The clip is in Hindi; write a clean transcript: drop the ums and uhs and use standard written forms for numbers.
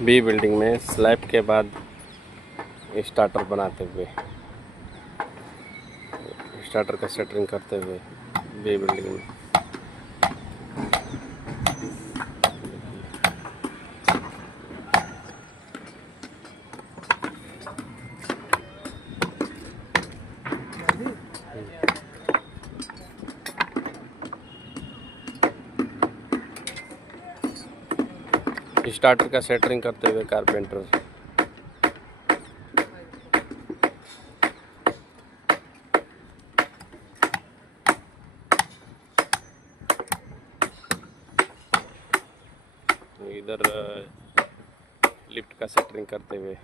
बी बिल्डिंग में स्लैब के बाद स्टार्टर बनाते हुए, स्टार्टर का सेटरिंग करते हुए बी बिल्डिंग में। स्टार्टर का सेटरिंग करते हुए कारपेंटर। इधर लिफ्ट का सेटरिंग करते हुए